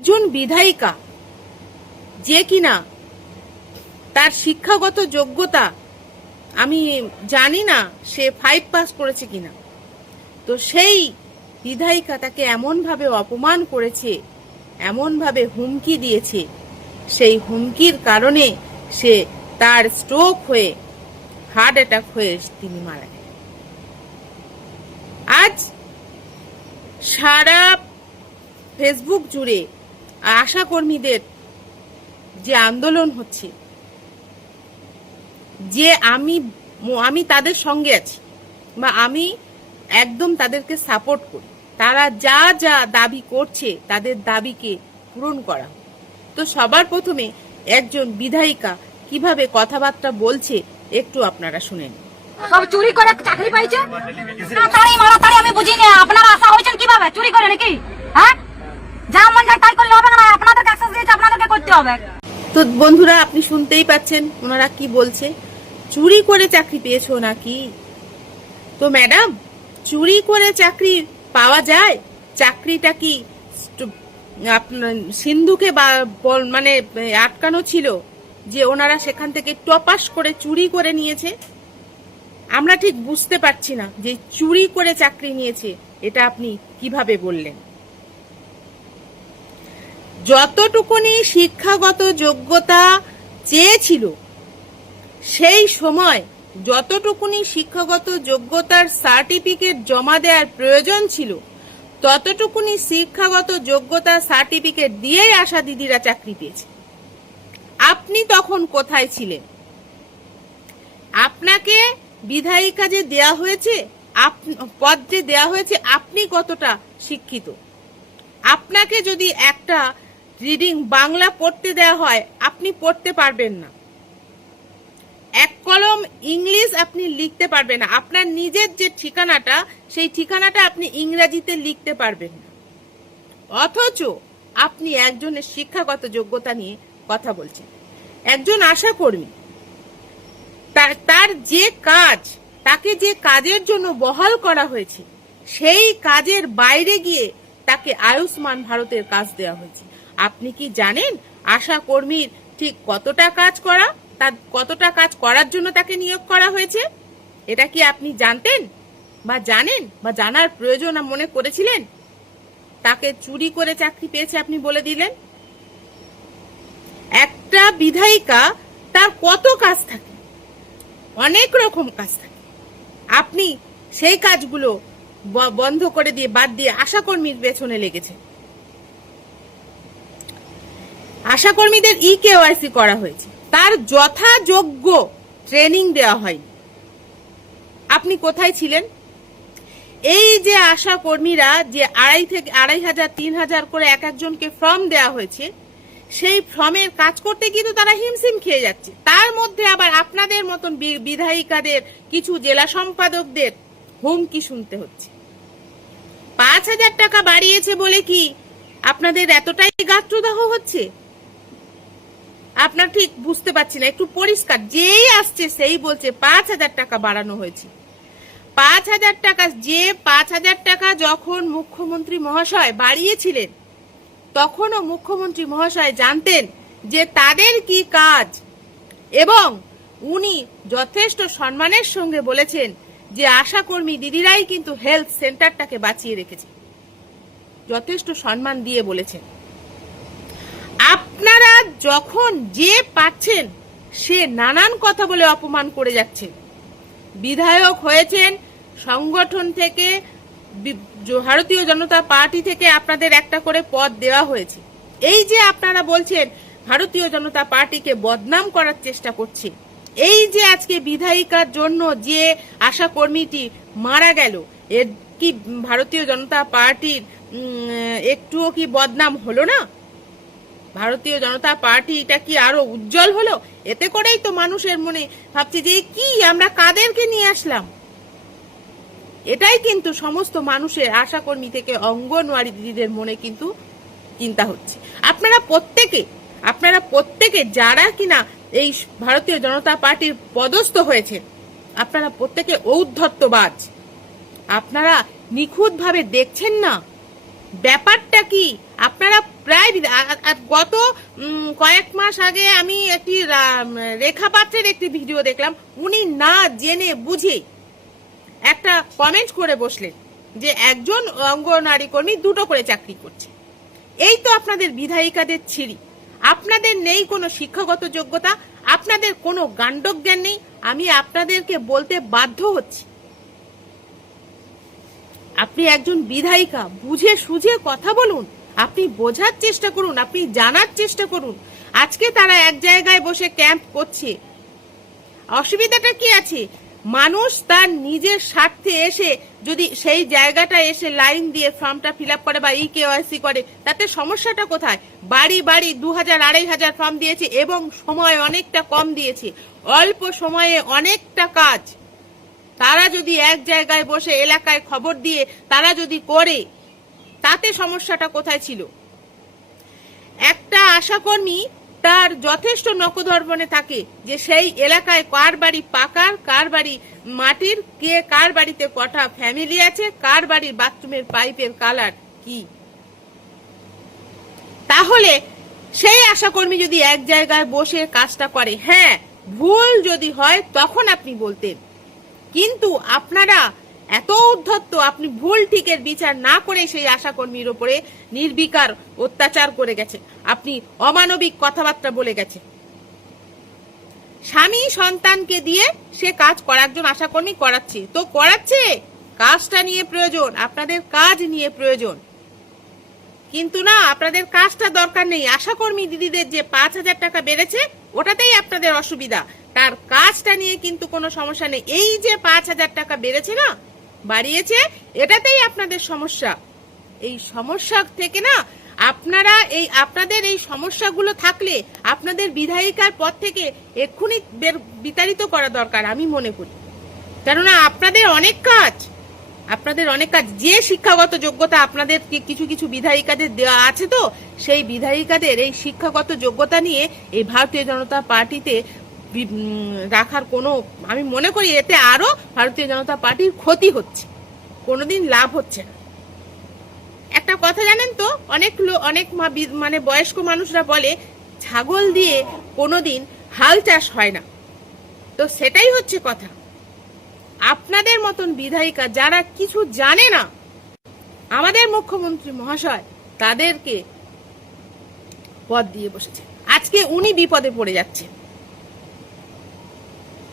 একজন বিধায়িকা যে কিনা তার শিক্ষাগত যোগ্যতা আমি জানি না সে 5 পাস করেছে কিনা, তো সেই বিধায়িকা তাকে এমন ভাবে অপমান করেছে, এমন ভাবে হুমকি দিয়েছে, সেই হুমকির কারণে সে তার স্ট্রোক হয়ে হার্ট অ্যাটাক হয়ে তিনি মারা গেলেন। আজ সারা ফেসবুক জুড়ে আশা কর্মীদের যে আন্দোলন হচ্ছে, যে আমি তাদের সঙ্গে আছি বা আমি একদম তাদেরকে সাপোর্ট করি, তারা যা যা দাবি করছে তাদের দাবিকে পূরণ করা। তো সবার প্রথমে একজন বিধায়িকা কিভাবে কথাবার্তা বলছে একটু আপনারা শুনেন। সব চুরি করে চাকরি পাইছে, তাড়াতাড়ি মারাতাড়ি আমি বুঝি না। আপনারা আশা হয়েছেন কিভাবে? চুরি করে নাকি? হ্যাঁ, যা মন যায় তাই করলে হবে না, আপনাদের কাছে দিয়েছে আপনাদেরকে করতে হবে। তো বন্ধুরা, আপনি শুনতেই পাচ্ছেন ওনারা কি বলছে, চুরি করে চাকরি পেয়েছো নাকি? তো ম্যাডাম, চুরি করে চাকরি পাওয়া যায়? চাকরিটা কি আপনার সিন্ধুকে মানে আটকানো ছিল যে ওনারা সেখান থেকে টপাস করে চুরি করে নিয়েছে? আমরা ঠিক বুঝতে পারছি না যে চুরি করে চাকরি নিয়েছে, এটা আপনি কিভাবে বললেন? যতটুকুনি শিক্ষাগত যোগ্যতা চেয়েছিল সেই সময়, যতটুকুনি শিক্ষাগত যোগ্যতার সার্টিফিকেট জমা দেওয়ার প্রয়োজন ছিল, ততটুকুনি শিক্ষাগত যোগ্যতা সার্টিফিকেট দিয়েই আশা দিদিরা চাকরি পেয়েছে। আপনি তখন কোথায় ছিলেন? আপনাকে বিধায়িকা যে দেয়া হয়েছে, পদ যে দেয়া হয়েছে, আপনি কতটা শিক্ষিত? আপনাকে যদি একটা রিডিং বাংলা পড়তে দেয়া হয়, আপনি পড়তে পারবেন না। এক কলম ইংলিশ আপনি লিখতে পারবেন না। আপনার নিজের যে ঠিকানাটা, সেই ঠিকানাটা আপনি ইংরেজিতে লিখতে পারবেন না। অথচ আপনি একজনের শিক্ষাগত যোগ্যতা নিয়ে কথা বলছেন। একজন আশা কর্মী, তার যে কাজ, তাকে যে কাজের জন্য বহাল করা হয়েছে, সেই কাজের বাইরে গিয়ে তাকে আয়ুষ্মান ভারতের কাজ দেওয়া হয়েছে। আপনি কি জানেন আশা কর্মীর ঠিক কতটা কাজ করা, তার কতটা কাজ করার জন্য তাকে নিয়োগ করা হয়েছে? এটা কি আপনি জানতেন বা জানেন বা জানার প্রয়োজন মনে করেছিলেন? তাকে চুরি করে চাকরি পেয়েছে আপনি বলে দিলেন। একটা বিধায়িকা, তার কত কাজ থাকে, অনেক রকম কাজ থাকে। আপনি সেই কাজগুলো বন্ধ করে দিয়ে, বাদ দিয়ে আশাকর্মীর পেছনে লেগেছে। আশাকর্মীদের কেওয়াইসি করা হয়েছে, তার যথাযোগ্য ট্রেনিং দেওয়া হয়নি। আপনি কোথায় ছিলেন? এই যে আশা কর্মীরা যে 2,500 3,000 করে এক একজনকে ফর্ম দেওয়া হয়েছে, সেই ফর্মের কাজ করতে কিন্তু তারা হিমশিম খেয়ে যাচ্ছে। তার মধ্যে আবার আপনাদের মতন বিধায়িকাদের, কিছু জেলা সম্পাদকদের হুমকি শুনতে হচ্ছে। 5,000 টাকা বাড়িয়েছে বলে কি আপনাদের এতটাই গাত্রদাহ হচ্ছে? আপনার ঠিক বুঝতে পারছি না। একটু পরিষ্কার, যেই আসছে সেই বলছে 5,000 টাকা বাড়ানো হয়েছে। 5,000 টাকা, যে 5,000 টাকা যখন মুখ্যমন্ত্রী মহাশয় বাড়িয়েছিলেন, তখনও মুখ্যমন্ত্রী মহাশয় জানতেন যে তাদের কি কাজ, এবং উনি যথেষ্ট সম্মানের সঙ্গে বলেছেন যে আশাকর্মী দিদিরাই কিন্তু হেলথ সেন্টারটাকে বাঁচিয়ে রেখেছে। যথেষ্ট সম্মান দিয়ে বলেছেন। আপনারা যখন যে পাচ্ছেন সে নানান কথা বলে অপমান করে যাচ্ছেন। বিধায়ক হয়েছেন সংগঠন থেকে, ভারতীয় জনতা পার্টি থেকে আপনাদের একটা করে পদ দেওয়া হয়েছে। এই যে আপনারা বলছেন ভারতীয় জনতা পার্টিকে বদনাম করার চেষ্টা করছে, এই যে আজকে বিধায়িকার জন্য যে আশা কর্মীটি মারা গেল, এর কি ভারতীয় জনতা পার্টির একটুও কি বদনাম হলো না? ভারতীয় জনতা পার্টিটা কি আরো উজ্জ্বল হলো? এতে করেই তো মানুষের মনে ভাবছে যে কি আমরা কাদেরকে নিয়ে আসলাম। এটাই কিন্তু সমস্ত মানুষের, আশাকর্মী থেকে অঙ্গনওয়াড়ি দিদিদের মনে কিন্তু চিন্তা হচ্ছে। আপনারা প্রত্যেকে যারা কিনা এই ভারতীয় জনতা পার্টির পদস্থ হয়েছেন, আপনারা প্রত্যেকে ঔদ্ধত্যবাজ। আপনারা নিখুঁতভাবে দেখছেন না ব্যাপারটা কি। আপনারা প্রায় গত কয়েক মাস আগে আমি একটি রেখা পাত্রের একটি ভিডিও দেখলাম, উনি না জেনে বুঝে একটা কমেন্ট করে বসলেন যে একজন অঙ্গনওয়াড়ি কর্মী 2টো করে চাকরি করছে। এই তো আপনাদের বিধায়িকাদের ছিরি, আপনাদের নেই কোনো শিক্ষাগত যোগ্যতা, আপনাদের কোনো গান্ডজ্ঞান নেই। আমি আপনাদেরকে বলতে বাধ্য হচ্ছি, আপনি একজন বিধায়িকা, বুঝে সুঝে কথা বলুন, আপনি বোঝার চেষ্টা করুন, আপনি জানার চেষ্টা করুন। আজকে তারা এক জায়গায় বসে ক্যাম্প করছে, অসুবিধাটা কি আছে? মানুষ তার নিজের স্বার্থে এসে যদি সেই জায়গাটা এসে লাইন দিয়ে ফর্মটা ফিল আপ করে বা কেওয়াইসি করে, তাতে সমস্যাটা কোথায়? বাড়ি বাড়ি 2000-2500 ফর্ম দিয়েছে এবং সময় অনেকটা কম দিয়েছে, অল্প সময়ে অনেকটা কাজ। তারা যদি এক জায়গায় বসে এলাকায় খবর দিয়ে তারা যদি করে, তাতে সমস্যাটা কোথায় ছিল? একটা আশাকর্মী তার যথেষ্ট নখদর্পণে থাকে যে সেই এলাকায় কার বাড়ি পাকার, কার বাড়ি মাটির, কে কার বাড়িতে কটা ফ্যামিলি আছে, কার বাড়ির বাথরুমের পাইপের কালার কি। তাহলে সেই আশাকর্মী যদি এক জায়গায় বসে কাজটা করে, হ্যাঁ ভুল যদি হয় তখন আপনি বলতেন, কিন্তু আপনারা এত উদ্ধত্ত, আপনি ভুল ঠিকের বিচার না করে সেই আশাকর্মীর উপরে নির্বিকার অত্যাচার করে গেছেন, আপনি অমানবিক কথাবার্তা বলে গেছেন। স্বামী সন্তানকে দিয়ে সে কাজ করা, একজন আশাকর্মী করাচ্ছে তো করাচ্ছে, কাজটা নিয়ে প্রয়োজন, আপনাদের কাজ নিয়ে প্রয়োজন, কিন্তু না, আপনাদের কাজটা দরকার নেই। আশাকর্মী দিদিদের যে 5000 টাকা বেড়েছে ওটাতেই আপনাদের অসুবিধা, তার কাজটা নিয়ে কিন্তু কোনো সমস্যা নেই। এই যে 5000 টাকা বেড়েছে না, বাড়িয়েছে, এটাতেই আপনাদের সমস্যা। এই সমস্যা থেকে না, আপনারা আপনাদের এই সমস্যাগুলো থাকলে আপনাদের বিধায়িকার পদ থেকে এক্ষুনি বিতাড়িত করা দরকার আমি মনে করি। কেননা আপনাদের অনেক কাজ, যে শিক্ষাগত যোগ্যতা আপনাদের কিছু কিছু বিধায়িকাদের দেওয়া আছে, তো সেই বিধায়িকাদের এই শিক্ষাগত যোগ্যতা নিয়ে এই ভারতীয় জনতা পার্টিতে রাখার কোনো, আমি মনে করি এতে আরো ভারতীয় জনতা পার্টির ক্ষতি হচ্ছে, কোনোদিন লাভ হচ্ছে না। একটা কথা জানেন তো, অনেক মানে বয়স্ক মানুষরা বলে ছাগল দিয়ে কোনোদিন হাল চাষ হয় না, তো সেটাই হচ্ছে কথা। আপনাদের মতন বিধায়িকা যারা কিছু জানে না, আমাদের মুখ্যমন্ত্রী মহাশয় তাদেরকে পদ দিয়ে বসেছে। আজকে উনি বিপদে পড়ে যাচ্ছেন,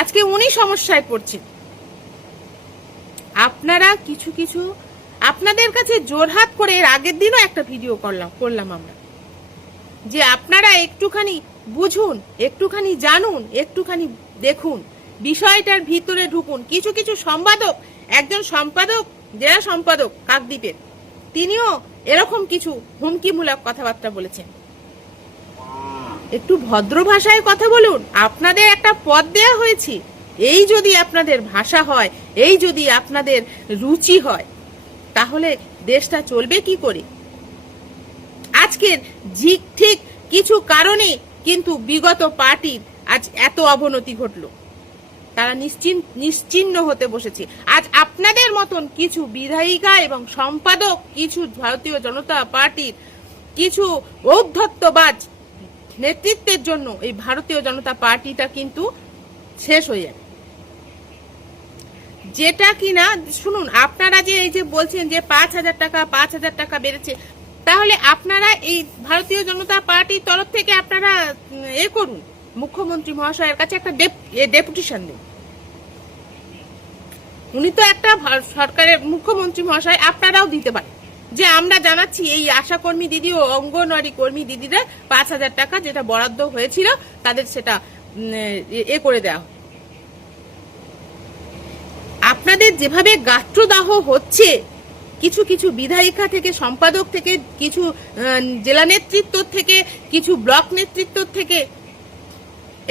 আজকে উনি সমস্যায় পড়ছেন। আপনারা কিছু আপনাদের কাছে জোরহাত করে, এর আগের দিনও একটা ভিডিও করলাম আমরা, যে আপনারা একটুখানি বুঝুন, একটুখানি জানুন, একটুখানি দেখুন, বিষয়টার ভিতরে ঢুকুন। কিছু সম্পাদক, একজন সম্পাদক, জেলা সম্পাদক কাকদ্বীপের, তিনিও এরকম কিছু হুমকিমূলক কথাবার্তা বলেছেন। একটু ভদ্র ভাষায় কথা বলুন, আপনাদের একটা পদ দেয়া হয়েছে, এই যদি আপনাদের ভাষা হয়, এই যদি আপনাদের রুচি হয়, তাহলে দেশটা চলবে কি করে? আজকের ঠিক কিছু কারণে কিন্তু বিগত পার্টির আজ এত অবনতি ঘটলো, তারা নিশ্চিহ্ন হতে বসেছে। আজ আপনাদের মতন কিছু বিধায়িকা এবং সম্পাদক, কিছু ভারতীয় জনতা পার্টির কিছু ঔদ্ধত্যবাজ নেতৃত্বের জন্য এই ভারতীয় জনতা পার্টিটা কিন্তু শেষ হয়ে যাবে। যেটা কিনা শুনুন, আপনারা যে এই যে বলছেন যে 5000 টাকা বেড়েছে, তাহলে আপনারা এই ভারতীয় জনতা পার্টির তরফ থেকে আপনারা করুন, মুখ্যমন্ত্রী মহাশয়ের কাছে একটা ডেপুটেশন দিন। উনি তো একটা সরকারের মুখ্যমন্ত্রী মহাশয়, আপনারাও দিতে পারেন যে আমরা জানাচ্ছি এই আশাকর্মী দিদি ও অঙ্গনওয়াড়ি কর্মী দিদিরা 5000 টাকা যেটা বরাদ্দ হয়েছিল তাদের সেটা করে দেওয়া। আপনাদের যেভাবে গাত্রদাহ হচ্ছে, কিছু বিধায়িকা থেকে, সম্পাদক থেকে, কিছু জেলা নেতৃত্ব থেকে, কিছু ব্লক নেতৃত্ব থেকে,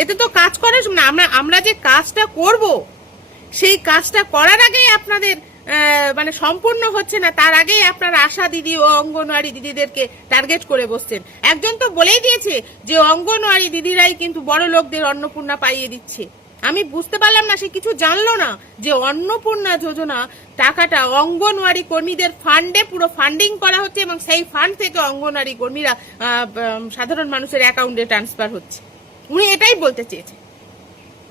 এতে তো কাজ করার না। আমরা যে কাজটা করব, সেই কাজটা করার আগেই আপনাদের মানে সম্পূর্ণ হচ্ছে না, তার আগেই আপনারা আশা দিদি ও অঙ্গনওয়াড়ি দিদিদেরকে টার্গেট করে বসছেন। একজন তো বলেই দিয়েছে যে অঙ্গনওয়াড়ি দিদিরাই কিন্তু বড় লোকদের অন্নপূর্ণা পাইয়ে দিচ্ছে। আমি বুঝতে পারলাম না, সে কিছু জানলো না যে অন্নপূর্ণা যোজনা টাকাটা অঙ্গনওয়াড়ি কর্মীদের ফান্ডে পুরো ফান্ডিং করা হচ্ছে এবং সেই ফান্ড থেকে অঙ্গনওয়াড়ি কর্মীরা সাধারণ মানুষের অ্যাকাউন্টে ট্রান্সফার হচ্ছে। উনি এটাই বলতে চেয়েছে,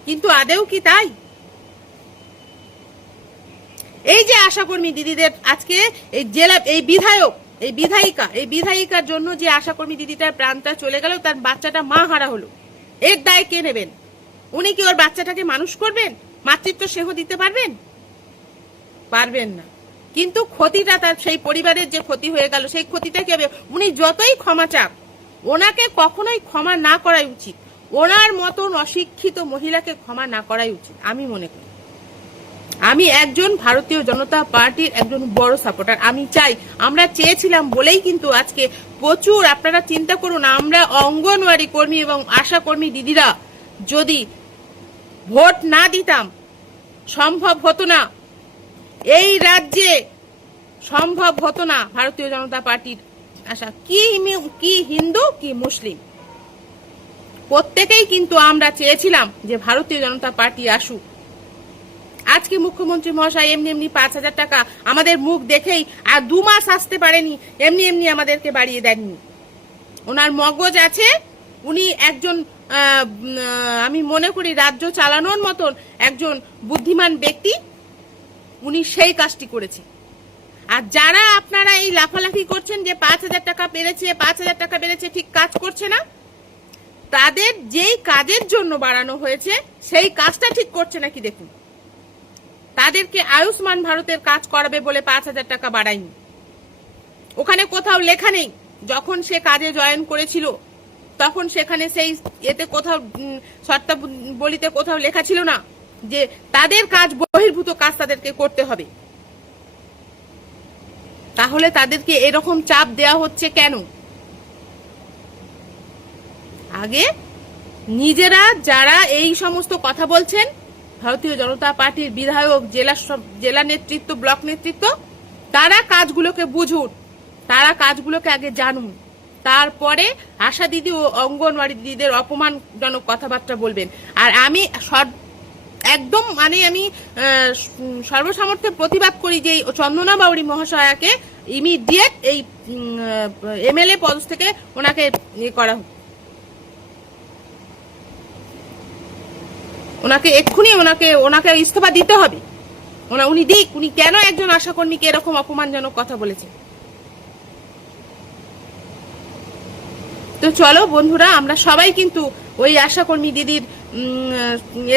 কিন্তু আদেও কি তাই? এই যে আশাকর্মী দিদিদের আজকে এই জেলা এই বিধায়িকার জন্য যে আশাকর্মী দিদিটার প্রাণটা চলে গেল, তার বাচ্চাটা মা হারা হলো, এর দায় কে নেবেন? উনি কি ওর বাচ্চাটাকে মানুষ করবেন? মাতৃত্ব স্নেহ দিতে পারবেন? পারবেন না। কিন্তু ক্ষতিটা তার সেই পরিবারের যে ক্ষতি হয়ে গেল, সেই ক্ষতিটা কি হবে? উনি যতই ক্ষমা চান, ওনাকে কখনোই ক্ষমা না করাই উচিত। ওনার মতন অশিক্ষিত মহিলাকে ক্ষমা না করাই উচিত আমি মনে করি। আমি একজন ভারতীয় জনতা পার্টির একজন বড় সাপোর্টার। আমি চাই, আমরা চেয়েছিলাম বলেই কিন্তু আজকে প্রচুর, আপনারা চিন্তা করুন, আমরা অঙ্গনওয়াড়ি কর্মী এবং আশা কর্মী দিদিরা যদি ভোট না দিতাম সম্ভব হতো না, এই রাজ্যে সম্ভব হতো না ভারতীয় জনতা পার্টির আশা। কি হিন্দু কি মুসলিম, প্রত্যেকেই কিন্তু আমরা চেয়েছিলাম যে ভারতীয় জনতা পার্টি আসুক। আজকে মুখ্যমন্ত্রী মহাশয় এমনি 5,000 টাকা আমাদের মুখ দেখেই আর 2 মাস আসতে পারেনি, এমনি আমাদেরকে বাড়িয়ে দেননি। ওনার মগজ আছে, উনি একজন আমি মনে করি রাজ্য চালানোর মতন একজন বুদ্ধিমান ব্যক্তি, উনি সেই কাজটি করেছে। আর যারা আপনারা এই লাফালাফি করছেন যে 5,000 টাকা বেড়েছে ঠিক কাজ করছে না, তাদের যেই কাজের জন্য বাড়ানো হয়েছে সেই কাজটা ঠিক করছে নাকি দেখুন। তাদেরকে আয়ুষ্মান ভারতের কাজ করাবে বলে 5,000 টাকা বাড়ায়নি, ওখানে কোথাও লেখা নেই। যখন সে কাজে জয়েন করেছিল তখন সেখানে সেই এতে কোথাও শর্তাবলীতে কোথাও লেখা ছিল না যে তাদের কাজ বহির্ভূত কাজ তাদেরকে করতে হবে। তাহলে তাদেরকে এরকম চাপ দেয়া হচ্ছে কেন? আগে নিজেরা যারা এই সমস্ত কথা বলছেন, ভারতীয় জনতা পার্টির বিধায়ক, জেলা নেতৃত্ব, ব্লক নেতৃত্ব, তারা কাজগুলোকে বুঝুন, তারা কাজগুলোকে আগে জানুন, তারপরে আশা দিদি ও অঙ্গনওয়াড়ি দিদিদের অপমানজনক কথাবার্তা বলবেন। আর আমি একদম আমি সর্বসামর্থ্যে প্রতিবাদ করি যে চন্দনা বাউরি মহাশয়াকে ইমিডিয়েট এই এমএলএ পদ থেকে ওনাকে করা হোক, ওনাকে এক্ষুনি ওনাকে ইস্তফা দিতে হবে। উনি দিক, উনি কেন একজন আশাকর্মীকে এরকম অপমানজনক কথা বলেছেন। তো চলো বন্ধুরা, আমরা সবাই কিন্তু ওই আশাকর্মী দিদির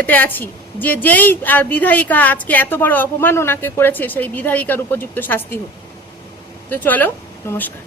এতে আছি যে যেই বিধায়িকা আজকে এত বড় অপমান ওনাকে করেছে সেই বিধায়িকার উপযুক্ত শাস্তি হোক। তো চলো, নমস্কার।